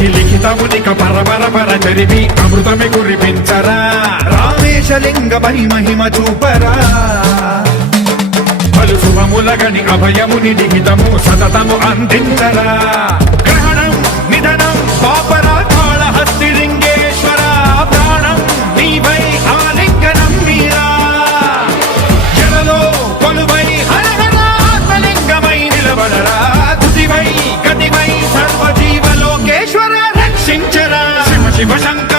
విధి లిఖితమునిక పరపర చరివి అమృతమి కురిపించరా రామేశలింగ మహిమ చూపరా పలు శుభములగని అభయముని లిఖితము సతతము అందించరా గ్రహణం నిధనం పాపరా కాళహస్తి లింగేశ్వర ప్రాణం నీవై ఆలింగనం మీరా జలలో కొలువై హరహరాత్మలింగమై నిలబడరా తుదివై గతివై సర్వజీవలోకేశ్వర రక్షించరా శివ శివ శంకర